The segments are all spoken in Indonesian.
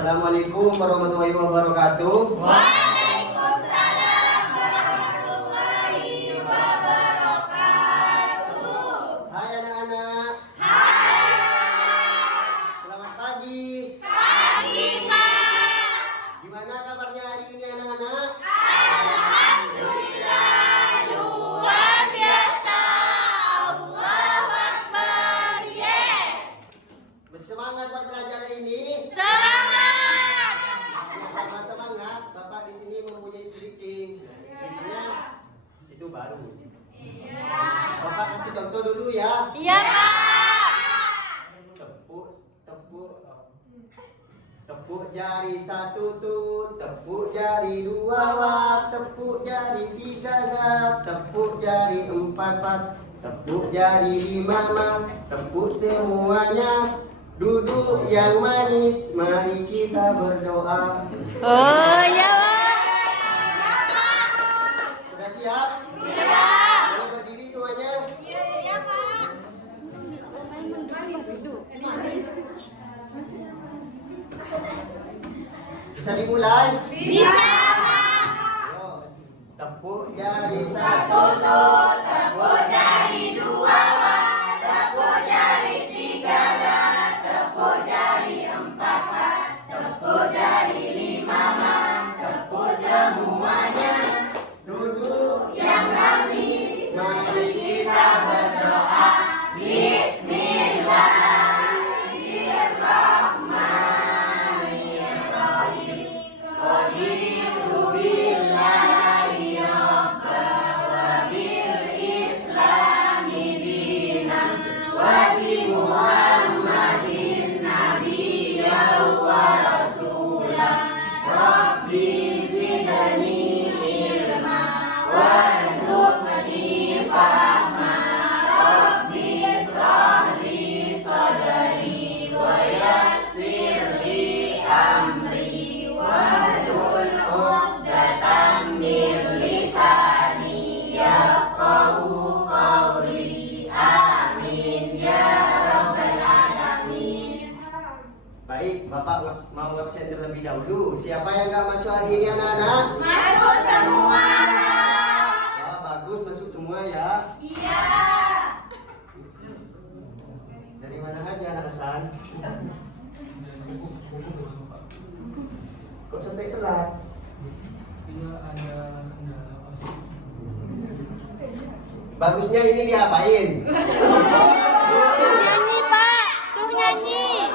Assalamualaikum warahmatullahi wabarakatuh. Waalaikumsalam warahmatullahi wabarakatuh. Hai anak-anak. Hai. Selamat pagi. Pagi, Pak. Gimana kabarnya hari ini anak-anak? Alhamdulillah, luar biasa. Allahu Akbar. Yes. Bersemangat buat belajar hari ini. Semangat. Sama semangat. Bapak di sini mempunyai speaking. Speakingnya itu baru. Bapak kasih contoh dulu ya. Iya, Pak. Tepuk jari satu tut, tepuk jari dua wat, tepuk jari tiga gat, tepuk jari empat pat, tepuk jari lima mat, tepuk semuanya. Duduk yang manis, mari kita berdoa. Oh, iya, Pak. Sudah siap? Siap. Mari berdiri semuanya. Iya, Pak. Bisa dimulai? Bisa, Pak. Ayo. Tepuk jari Satu tut, tepuk jari dua wat, tepuk jari tiga gat, tepuk jari empat wat, tepuk jari lima mat, tepuk semuanya. duduk Yang manis, mari kita berdoa. Bismillahirrahmanirrahim. Raditu billahi rabban wa bil islami dinan wa bi Muhammadin nabiyyan wa rasulan. Rabbi zidni ilma warzuqni fahma. Rabbi israh li sadri wa yassir li amri wahlul 'uqdatam min lisani yafqahu qawli. Amin ya rabbal alamin. Baik, Bapak mau absen terlebih dahulu. Siapa yang nggak masuk hari ini anak-anak? Masuk semua. Wah, bagus masuk semua ya. Iya. Dari mana aja anak Hasan? Kok sampai telat? Bagusnya ini diapain? Nyanyi, Pak. Suruh nyanyi.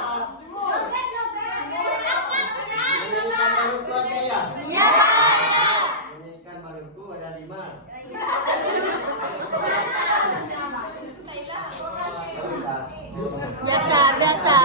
Menyanyikan balutku aja ya? Iya, Pak. Menyanyikan balutku ada 5. Biasa, biasa.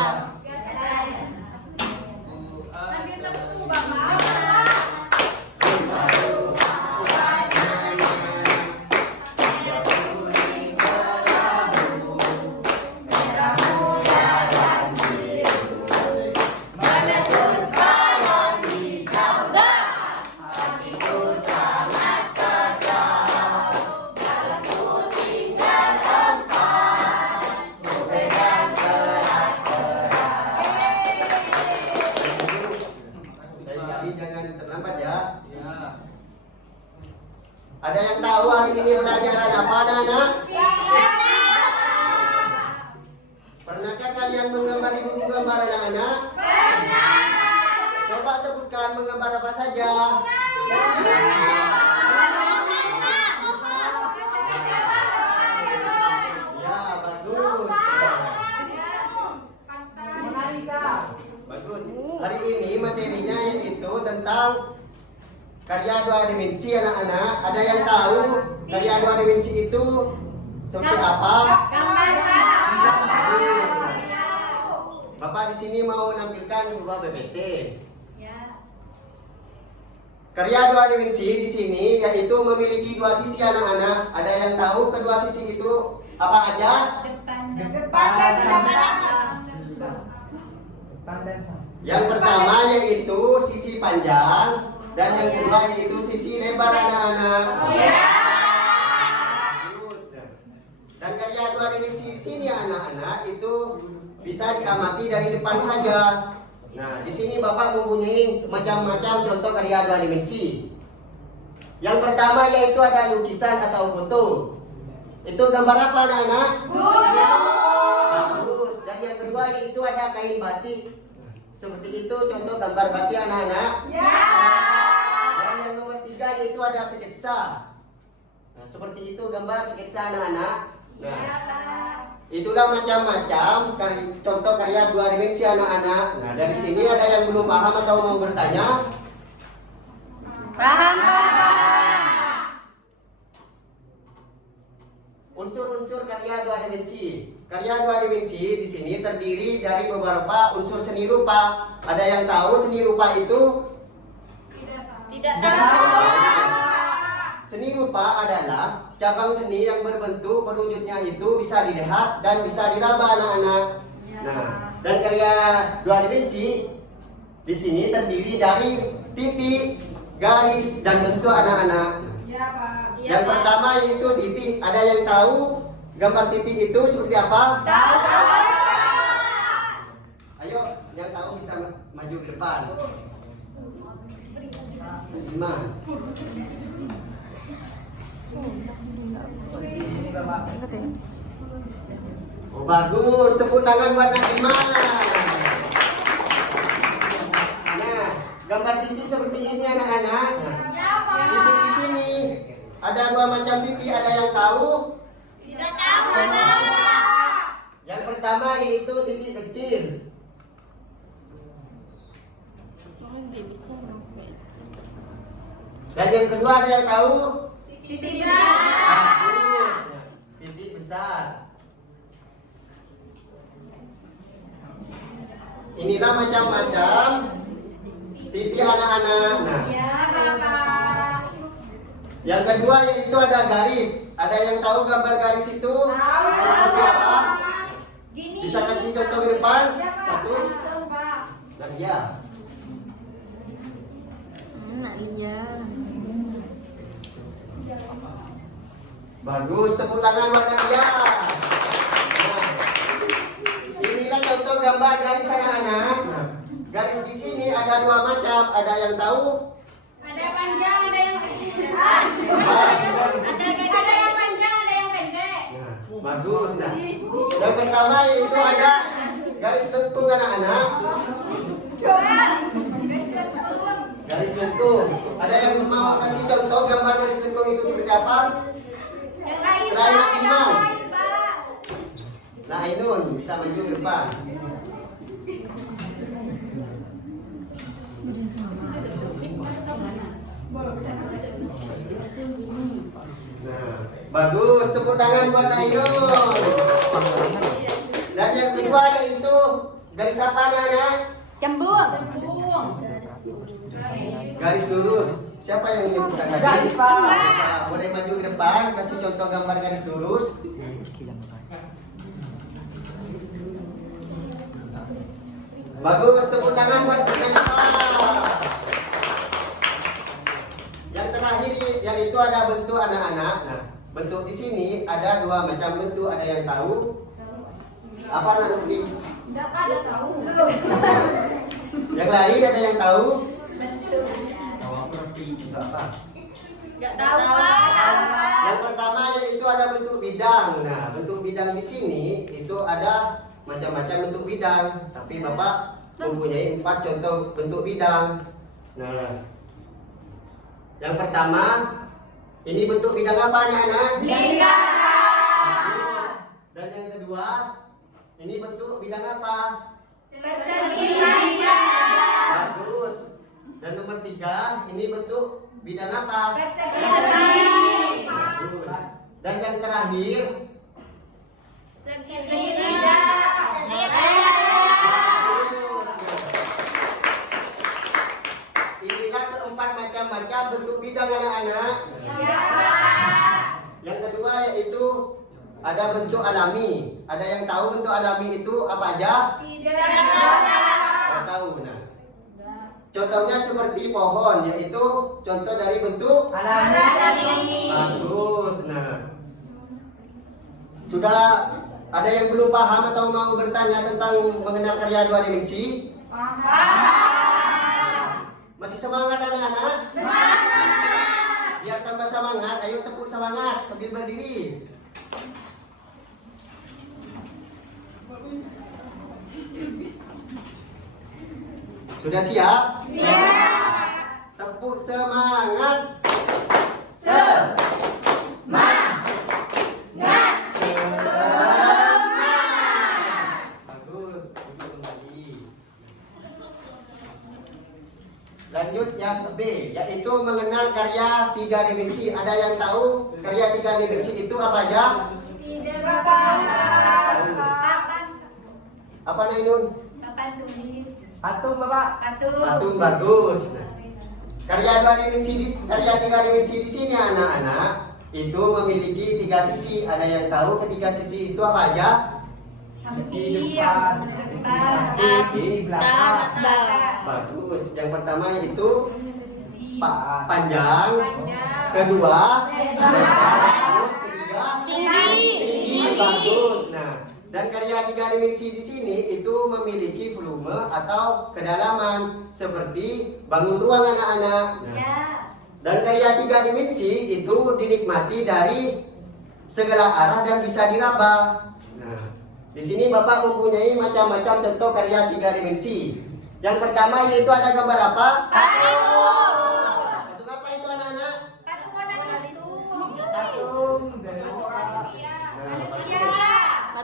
Lain-kali jangan terlambat ya. Ada yang tahu hari ini pelajaran apa anak-anak? Pernahkah kalian menggambar di buku gambar anak-anak? Coba sebutkan menggambar apa saja. Ya, bagus. Bagus. Hari ini materinya yaitu tentang karya dua dimensi anak-anak. Ada yang tahu karya dua dimensi itu seperti apa? Bapak di sini mau menampilkan sebuah PPT. Karya dua dimensi di sini yaitu memiliki dua sisi anak-anak. Ada yang tahu kedua sisi itu apa aja? Yang pertama yaitu sisi panjang dan yang kedua yaitu sisi lebar anak-anak. Bagus. Dan karya dua dimensi di sini anak-anak itu bisa diamati dari depan saja. Nah, di sini Bapak mempunyai macam-macam contoh karya dua dimensi. Yang pertama yaitu ada lukisan atau foto. Itu gambar apa anak-anak? Bagus. Dan yang kedua yaitu ada kain batik. Seperti itu contoh gambar batik anak-anak. Dan yang nomor 3 yaitu ada sketsa. Nah, seperti itu gambar sketsa anak-anak. Nah, itulah macam-macam contoh karya dua dimensi anak-anak. Nah, dari sini ada yang belum paham atau mau bertanya? Paham. Unsur-unsur karya dua dimensi. Karya dua dimensi di sini terdiri dari beberapa unsur seni rupa. Ada yang tahu seni rupa itu? Tidak tahu. Seni rupa adalah cabang seni yang berbentuk perwujudnya itu bisa dilihat dan bisa diraba anak-anak. Nah, dan karya dua dimensi di sini terdiri dari titik, garis, dan bentuk anak-anak. Yang pertama yaitu titik. Ada yang tahu gambar titik itu seperti apa? Tahu. Ayo, yang tahu bisa maju ke depan. 5. Oh bagus, tepuk tangan buat Najimah. Nah, gambar titik seperti ini anak-anak. Titik di sini ada dua macam titik, ada yang tahu? Tidak tahu. Yang pertama yaitu titik kecil. Dan yang kedua ada yang tahu? Titik besar. Bagus. Titik besar. Inilah macam-macam titik anak-anak. Nah, Bapak. yang kedua yaitu ada garis. Ada yang tahu gambar garis itu? Seperti apa? Gini. Bisa kasih contoh di depan? 1. Dan ya. Bagus, tepuk tangan buat Nadia. Nah, inilah contoh gambar garis anak-anak. Nah, garis di sini ada dua macam. Ada yang tahu? Ada panjang, ada yang kecil. Apa? Ada yang panjang, ada yang pendek. Nah, bagus. Nah, yang pertama yaitu ada garis lengkung anak-anak. Garis lengkung. Ada yang mau kasih contoh gambar garis lengkung itu seperti apa? Selain Imam. Nah, Ainun bisa maju ke depan. Nah, bagus, tepuk tangan buat Ainun. Dan yang kedua yaitu garis apa anak-anak? Cembung. Garis lurus. Siapa yang menyebutkan tadi? Nah, boleh maju ke depan, kasih contoh gambar garis lurus. Bagus, tepuk tangan buat Naifah. Yang terakhir yaitu ada bentuk anak-anak. Nah, bentuk di sini ada dua macam bentuk. Ada yang tahu? Apa anak Ufri? Tidak ada tahu. Yang lain ada yang tahu? Tidak tahu, Pak. Yang pertama yaitu ada bentuk bidang. Nah, bentuk bidang di sini itu ada macam-macam bentuk bidang. Tapi Bapak mempunyai 4 contoh bentuk bidang. Nah, yang pertama ini bentuk bidang apa anak-anak? Lingkaran. Dan yang kedua ini bentuk bidang apa? Persegi. Bagus. Dan nomor 3 ini bentuk bidang apa? Persegi. Bagus. Dan yang terakhir Segitiga. inilah keempat macam-macam bentuk bidang anak-anak. Ya, Bapak. Yang kedua yaitu ada bentuk alami. Ada yang tahu bentuk alami itu apa aja? Tidak tahu. Tidak tahu. Nah, contohnya seperti pohon, yaitu contoh dari bentuk Alami. bagus. Nah, sudah ada yang belum paham atau mau bertanya tentang mengenal karya dua dimensi? Masih semangat anak-anak? Biar tambah semangat, ayo tepuk semangat sambil berdiri. Sudah siap? Siap. Tepuk semangat. Bagus, duduk kembali. Lanjut yang B, yaitu mengenal karya tiga dimensi. Ada yang tahu karya tiga dimensi itu apa aja? Tidak Apa Nainun? Papan tulis. Patung Bapak. Patung, bagus. Karya tiga dimensi di sini anak-anak itu memiliki tiga sisi. Ada yang tahu ketiga sisi itu apa aja? Samping, Sisi belakang. Bagus. Yang pertama itu depan, panjang, kedua bagus, ketiga tinggi. Bagus. Nah, dan karya tiga dimensi di sini itu memiliki volume atau kedalaman seperti bangun ruang anak-anak. Nah, ya. dan karya tiga dimensi itu dinikmati dari segala arah dan bisa diraba. Nah, di sini Bapak mempunyai macam-macam contoh karya tiga dimensi. Yang pertama yaitu ada gambar apa? Patung apa itu anak-anak? Patung warna biru. Patung dari Manusia.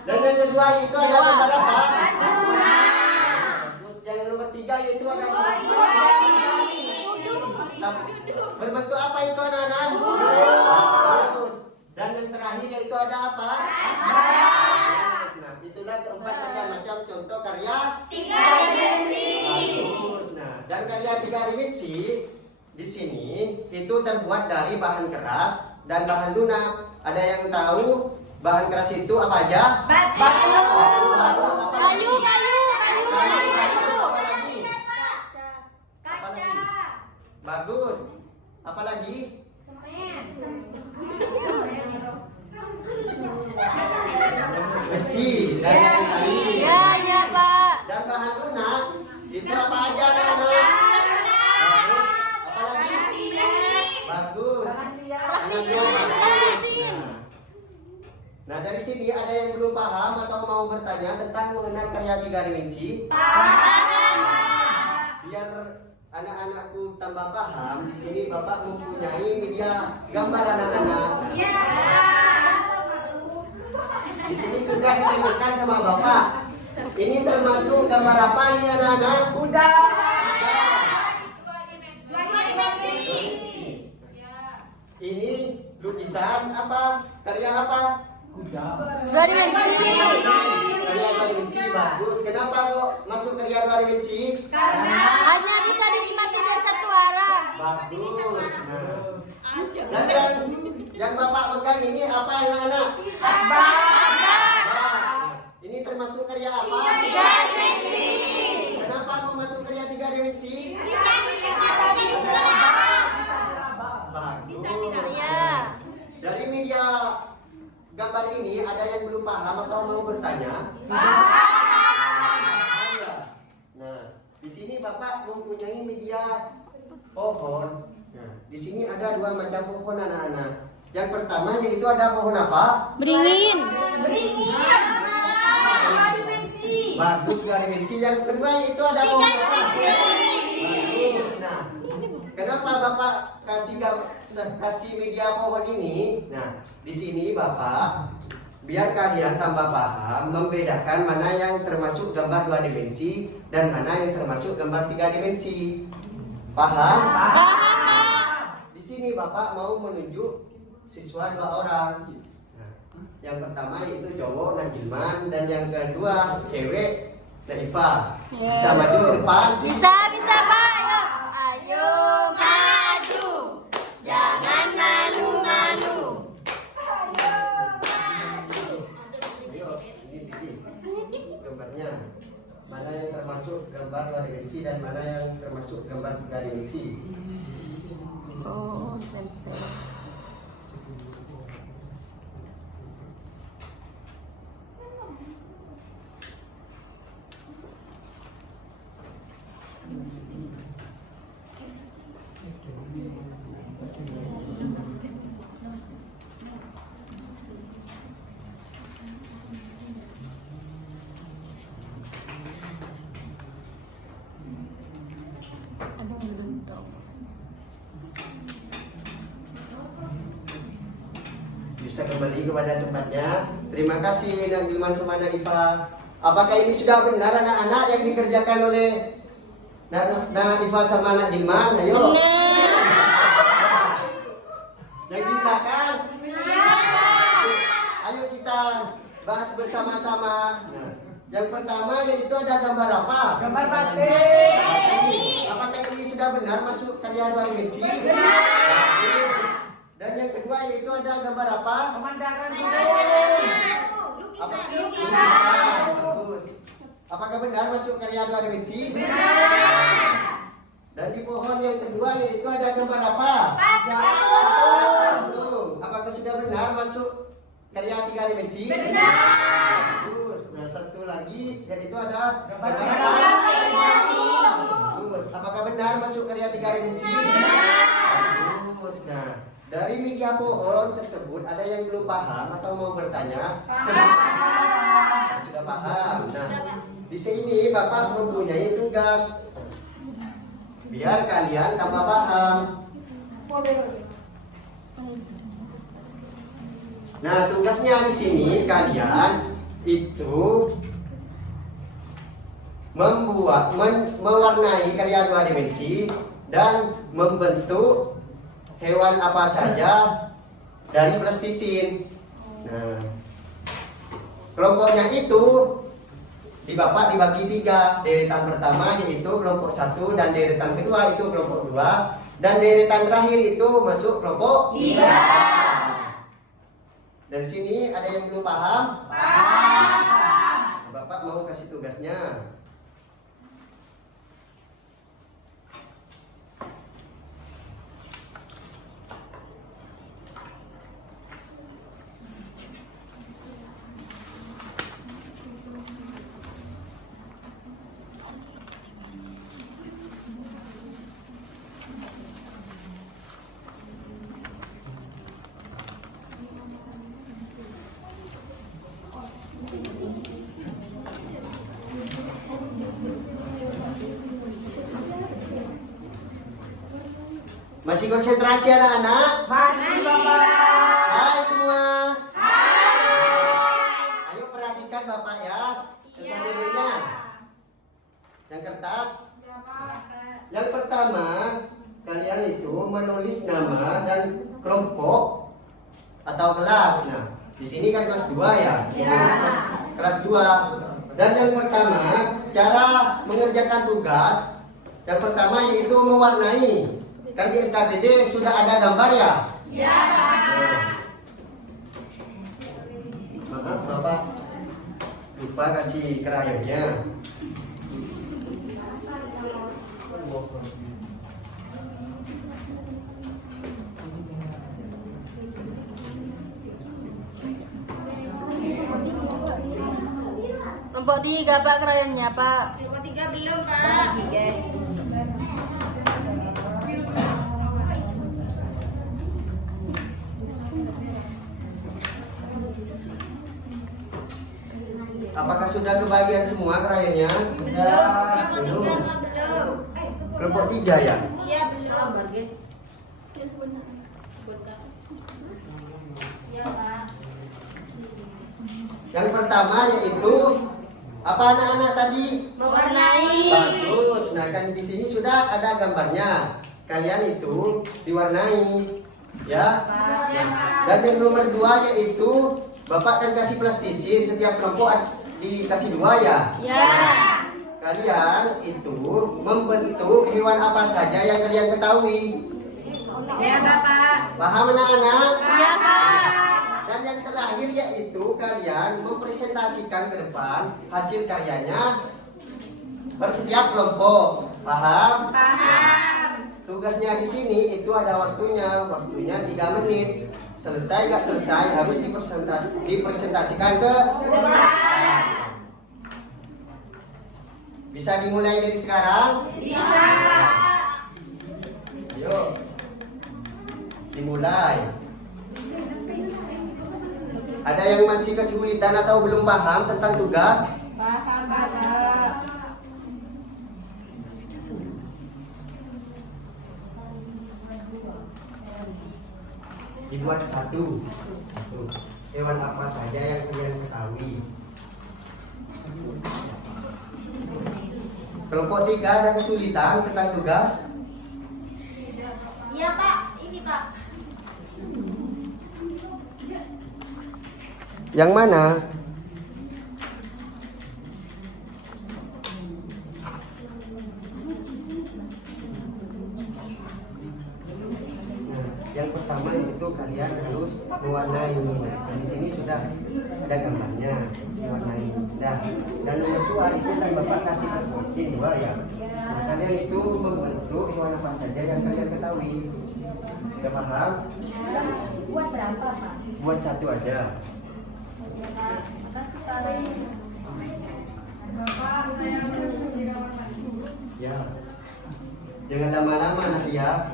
Dan yang kedua itu ada gambar apa? Terus yang nomor tiga yaitu ada gambar berbentuk apa itu anak-anak? Bagus. Dan yang terakhir yaitu ada apa? Nah, itulah keempat macam contoh karya Tiga dimensi. bagus. Nah, dan karya tiga dimensi di sini itu terbuat dari bahan keras dan bahan lunak. Ada yang tahu bahan keras itu apa aja? Batu. Bagus. Apa lagi? Kayu. Apa lagi? Kaca. Bagus. Apa lagi? Besi dan yang lain. Ya, Pak. Dan bahan lunak itu apa aja anak-anak? Bagus. Apa lagi? Bagus. Plastik. Nah, dari sini ada yang belum paham atau mau bertanya tentang mengenal karya tiga dimensi? Biar anak-anakku tambah paham, di sini Bapak mempunyai media gambar anak-anak. Ya. Di sini sudah ditunjukkan sama Bapak. Ini termasuk gambar apa ini anak-anak? Kuda. Dua dimensi. Ini lukisan apa? Karya apa? Kuda. Dua dimensi. Karya dua dimensi bagus. Kenapa kok masuk karya dua dimensi? Karena hanya bisa dinikmati dari satu arah. Bagus. Nah, dan yang Bapak pegang ini apa anak-anak? Asbak. Ini termasuk karya apa? Tiga dimensi. Kenapa mau masuk karya tiga dimensi? Bisa dinikmati dari segala arah. Bagus. Ya. Dari media gambar ini ada yang belum paham atau mau bertanya? Nah, di sini Bapak mempunyai media pohon. Nah, di sini ada dua macam pohon anak-anak. Yang pertama yaitu ada pohon apa? Beringin. Bagus dua dimensi. Yang kedua itu ada pohon apa? Bagus. Nah, kenapa Bapak kasih media pohon ini? Nah, di sini Bapak biar kalian tambah paham membedakan mana yang termasuk gambar dua dimensi dan mana yang termasuk gambar tiga dimensi. Paham? Di sini Bapak mau menunjuk siswa dua orang. Nah, yang pertama yaitu cowok Najilman dan yang kedua cewek Naifah. Bisa maju ke depan? Bisa, Pak. Ayo maju. Jangan malu-malu. Ayo, ini gambarnya. Mana yang termasuk gambar dua dimensi dan mana yang termasuk gambar tiga dimensi. Oh, bisa kembali kepada tempatnya. Terima kasih Nak Gilman sama Nak Iva. Apakah ini sudah benar anak-anak yang dikerjakan oleh Nak Iva sama Nak Gilman? Ayo. Yang di belakang. Ayo kita bahas bersama-sama. Nah, yang pertama yaitu ada gambar apa? Gambar batik. Apakah ini sudah benar masuk karya dua dimensi? Dan yang kedua yaitu ada gambar apa? Pemandangan Apa? Lukisan. Bagus. Apakah benar masuk karya dua dimensi? Dan di pohon yang kedua yaitu ada gambar apa? Patung. Apakah sudah benar masuk karya tiga dimensi? Bagus. Nah, satu lagi yaitu ada gambar apa? Bagus. Apakah benar masuk karya tiga dimensi? Bagus. Nah, dari media pohon tersebut ada yang belum paham atau mau bertanya? Sudah paham. Nah, di sini Bapak mempunyai tugas biar kalian tambah paham. Nah, tugasnya di sini kalian itu mewarnai karya dua dimensi dan membentuk hewan apa saja dari plastisin. Nah, kelompoknya itu Bapak dibagi tiga. Deretan pertama yaitu kelompok 1 dan deretan kedua itu kelompok 2 dan deretan terakhir itu masuk kelompok 3. Dari sini ada yang belum paham? Bapak mau kasih tugasnya. Masih konsentrasi anak-anak? Masih Bapak. Hai semua. Ayo perhatikan Bapak ya. Tentang dirinya. Yang kertas. Yang pertama, kalian itu menulis nama dan kelompok atau kelas. Nah, di sini kan kelas 2 ya. Menulis kelas 2. Dan yang pertama, cara mengerjakan tugas. Yang pertama yaitu mewarnai. Kan di NKDD sudah ada gambar ya? Ya, Pak. Maaf, Bapak lupa kasih krayonnya. Kelompok 3 Pak krayonnya Pak. Kelompok 3 belum, Pak. Guys. Apakah sudah kebagian semua krayonnya? Kelompok 3 Pak, belum. Kelompok 3 ya? Iya, belum. Iya, Pak. Yang pertama yaitu apa anak-anak tadi? Mewarnai. Bagus. Nah, kan di sini sudah ada gambarnya. Kalian itu diwarnai, ya. Dan yang nomor 2 yaitu Bapak kan kasih plastisin, setiap kelompok dikasih 2 ya. Ya. Kalian itu membentuk hewan apa saja yang kalian ketahui. Ya, Bapak. Paham anak-anak? Ya Pak. Dan yang terakhir yaitu kalian mempresentasikan ke depan hasil karyanya bersetiap kelompok. Paham? Paham. Tugasnya di sini itu ada waktunya 3 menit. Selesai nggak selesai harus dipresentasikan ke depan. Bisa dimulai dari sekarang? Bisa. Ayo, dimulai. Ada yang masih kesulitan atau belum paham tentang tugas? Paham, Bapak. Dibuat satu. Hewan apa saja yang kalian ketahui? Kelompok 3 ada kesulitan tentang tugas? Iya Kak, ini Kak. Yang mana? Yang pertama itu kalian harus mewarnai. Di sini sudah ada gambarnya, diwarnai. Nah, dan nomor 2 itu kan Bapak kasih presentasi 2 ya. Nah, kalian itu membentuk hewan apa saja yang kalian ketahui. Sudah paham? Buat berapa Pak? Buat satu aja. Makasih Pak. Bapak, saya mengisi nomor 1. Ya. Jangan lama-lama nanti ya.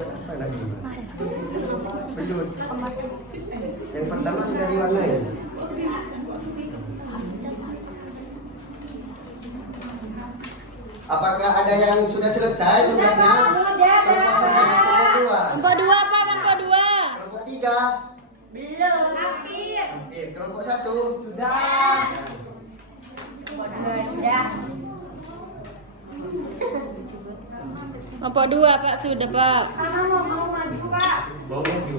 Apa lagi? Belut. Yang pertama sudah diwarnai. Apakah ada yang sudah selesai tugasnya? Kelompok 2 Pak, kelompok 2. Kelompok 3. Belum. Hampir. Oke, kelompok 1. Sudah. Sudah. Kelompok 2 Pak, sudah Pak. Karena mau maju Pak. Mau maju.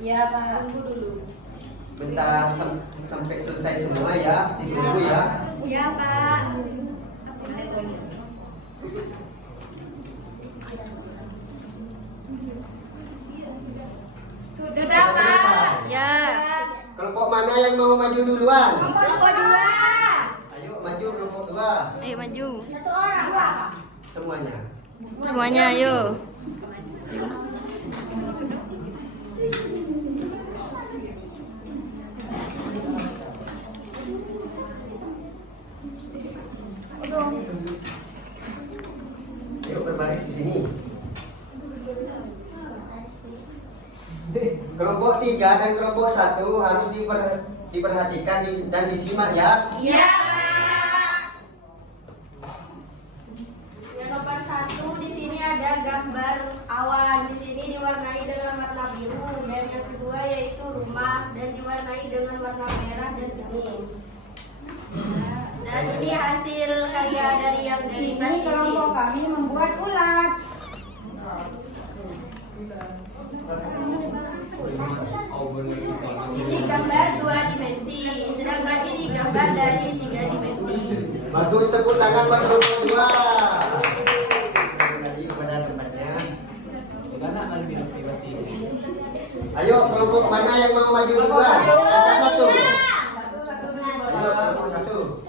Iya Pak. Tunggu dulu. Bentar sampai selesai semua ya. Ditunggu ya. Iya Pak. Sudah Pak. Selesai. Ya. Kelompok mana yang mau maju duluan? Kelompok 2. Ayo maju kelompok 2. Ayo maju. Satu orang Pak. Semuanya. Semuanya ayo. Ayo berbaris di sini. Kelompok 3 dan kelompok 1 harus diperhatikan dan disimak ya. Iya Pak. Yang nomor 1 di sini ada gambar awan. Di sini diwarnai dengan warna biru, dan yang kedua yaitu rumah dan diwarnai dengan warna merah dan kuning. Dan ini hasil karya dari yang dari Ini kelompok kami membuat ulat. Ini gambar 2 dimensi, sedangkan ini gambar dari 3 dimensi. Bagus, tepuk tangan buat kelompok 2. Kembali kepada tempatnya. Ayo kelompok mana yang mau maju duluan? Kelompok 1. Ayo kelompok 1.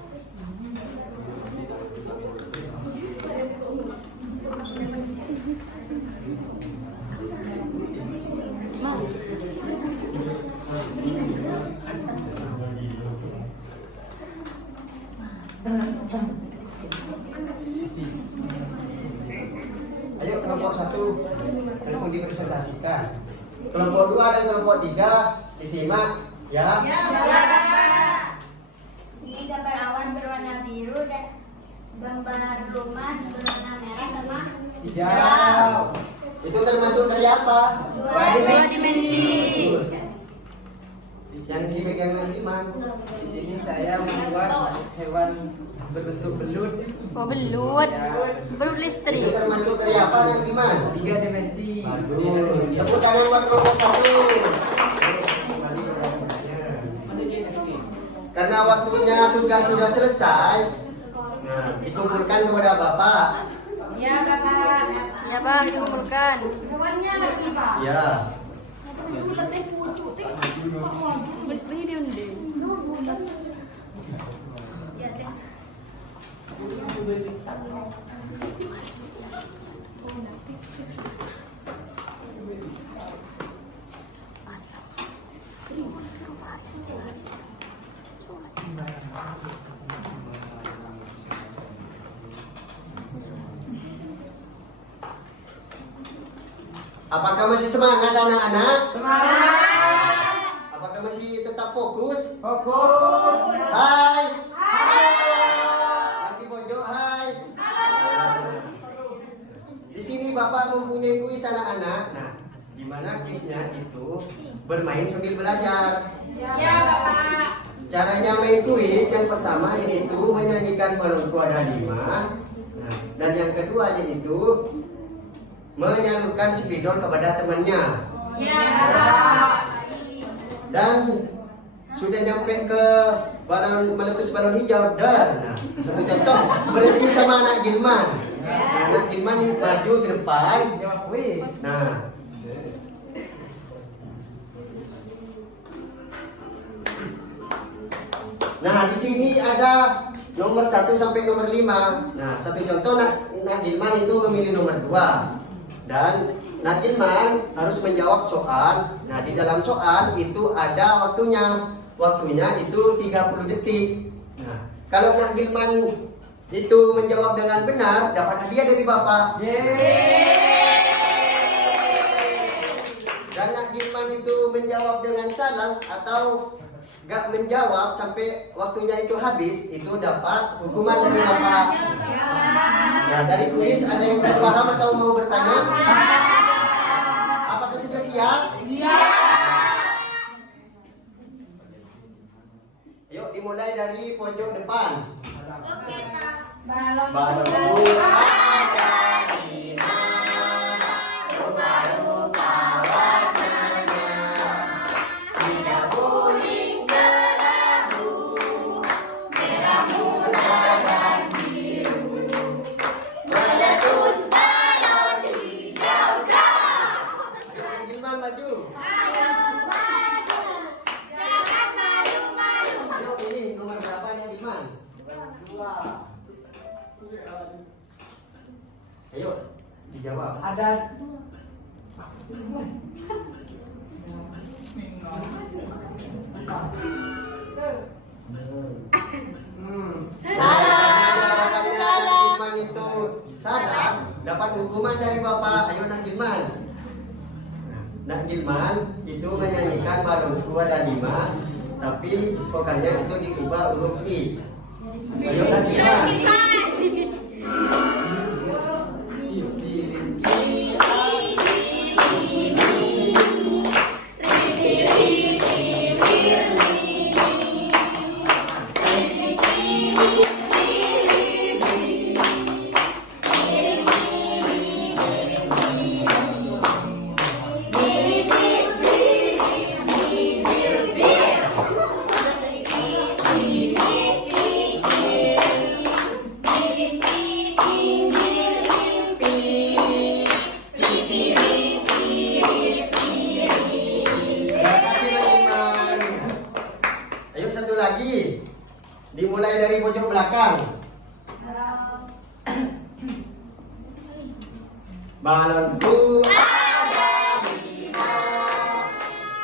Ayo kelompok 1 langsung dipresentasikan. Kelompok 2 dan kelompok 3 disimak ya. Ini gambar awan berwarna biru dan gambar rumah berwarna merah sama Hijau. Itu termasuk karya apa? 2 dimensi. Yang dipegang Iman. Di sini saya membuat hewan berbentuk belut. Oh, belut. Belut Itu listrik. termasuk karya apa yang Iman? 3 dimensi. Bagus. Tepuk tangan buat kelompok 1. Kembali kepada tempatnya. Karena waktunya tugas sudah selesai, nah, dikumpulkan kepada Bapak. Ya Bapak. Ya Pak, dikumpulkan. Hewannya lagi Pak. Ya. Ya teh. Apakah masih semangat anak-anak? Semangat. Apakah masih tetap tetap fokus. Fokus. Hai. Yang di pojok hai. Di sini Bapak mempunyai kuis anak-anak. Nah, di mana kuisnya itu bermain sambil belajar. Ya, Bapak. Caranya main kuis yang pertama yaitu menyanyikan balonku ada 5. Nah, dan yang kedua yaitu menyalurkan spidol kepada temannya. Ya. Dan sudah nyampe ke balon meletus balon hijau dan nah, satu contoh berhenti sama anak Gilman. Nah, anak Gilman yang maju ke depan. Jawab kuis. Nah, nah di sini ada nomor 1 sampai nomor 5. Nah, satu contoh Nak Gilman itu memilih nomor 2. Dan Nak Gilman harus menjawab soal. Nah, di dalam soal itu ada waktunya. Waktunya itu 30 detik. Nah, kalau Nak Gilman itu menjawab dengan benar, dapat hadiah dari Bapak. Dan Nak Gilman itu menjawab dengan salah atau gak menjawab sampai waktunya itu habis, itu dapat hukuman dari Bapak. Ya, dari kuis ada yang tak paham atau mau bertanya? Apakah sudah siap? Yuk dimulai dari pojok depan. Balonku ada Rupa-rupa warnanya, hijau, kuning, kelabu, merah muda dan biru. Meletus balon hijau dah. Ayo Gilman maju. Jangan malu-malu. Ayo pilih nomor berapa nih Gilman? Ayo dijawab. Ada Gilman itu salah, dapat hukuman dari Bapak. Ayo Nak Gilman. Nak Gilman itu menyanyikan balonku ada 5, tapi vokalnya itu diubah huruf I. Ayo Nak Gilman. Ayo satu lagi. Dimulai dari pojok belakang. Balonku ada 5,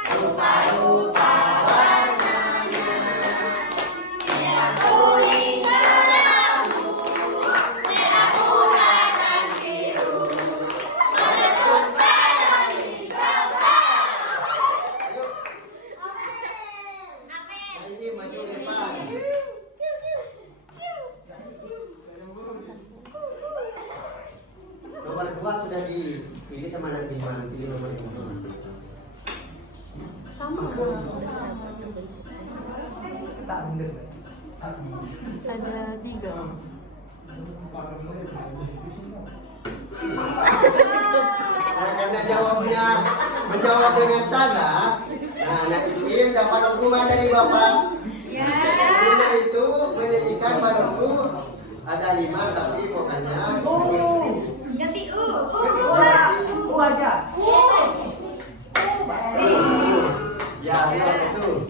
rupa-rupa warnanya, Merah, kuning, kelabu, merah muda dan biru. Meletus balon hijau dah. Ayo, nah ini maju ke depan. Nomor 2 sudah dipilih sama Nak Gilman. Pilih nomor 2. Sama. tak bener. Ada 3. Nah, karena jawabnya menjawab dengan salah, nah Nak Im dapat hukuman dari Bapak. Karena itu menyanyikan balonku ada 5 tapi vokalnya Ganti U. Aja. ya itu.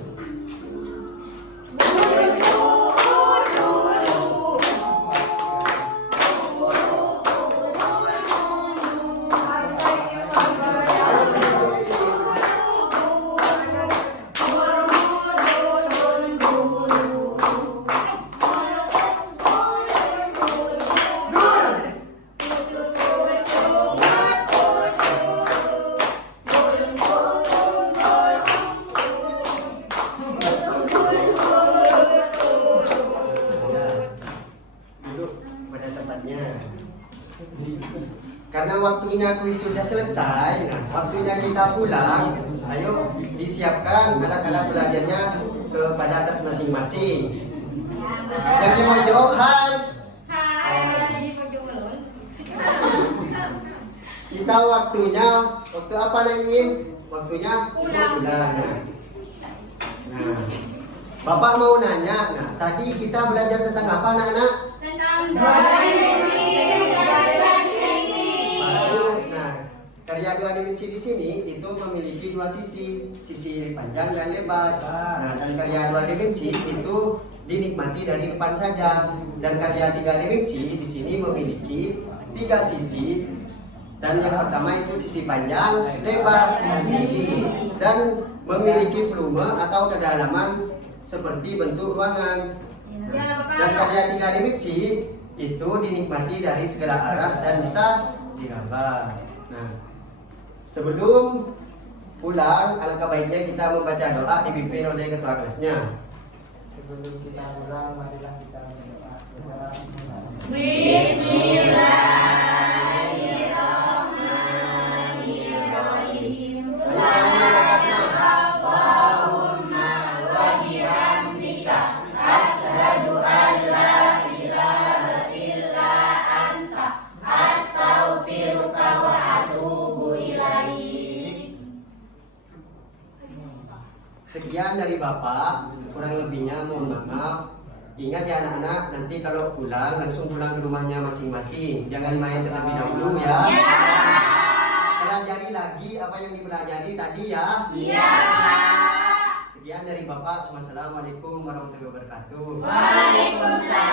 waktunya kuis sudah selesai, nah, waktunya kita pulang. Ayo disiapkan alat-alat belajarnya kepada atas masing-masing. Yang di pojok, hai. Kita waktu apa Naim? Waktunya pulang. Nah, Bapak mau nanya, nah tadi kita belajar tentang apa anak-anak? Bagus. Nah, karya dua dimensi di sini itu memiliki dua sisi panjang dan lebar. Nah, dan karya dua dimensi itu dinikmati dari depan saja. Dan karya tiga dimensi di sini memiliki tiga sisi. Dan yang pertama itu sisi panjang, lebar, dan tinggi. Dan memiliki volume atau kedalaman seperti bentuk ruangan. Dan karya tiga dimensi itu dinikmati dari segala arah dan bisa digambar. Nah, sebelum pulang, alangkah baiknya kita membaca doa dipimpin oleh ketua kelasnya. Sebelum kita pulang, marilah kita berdoa. Sekian dari Bapak, kurang lebihnya mohon maaf. Ingat ya anak-anak, nanti kalau pulang langsung pulang ke rumahnya masing-masing. Jangan main terlebih dahulu ya. Pelajari lagi apa yang dipelajari tadi ya. Sekian dari Bapak. Wassalamualaikum warahmatullahi wabarakatuh. Waalaikumsalam.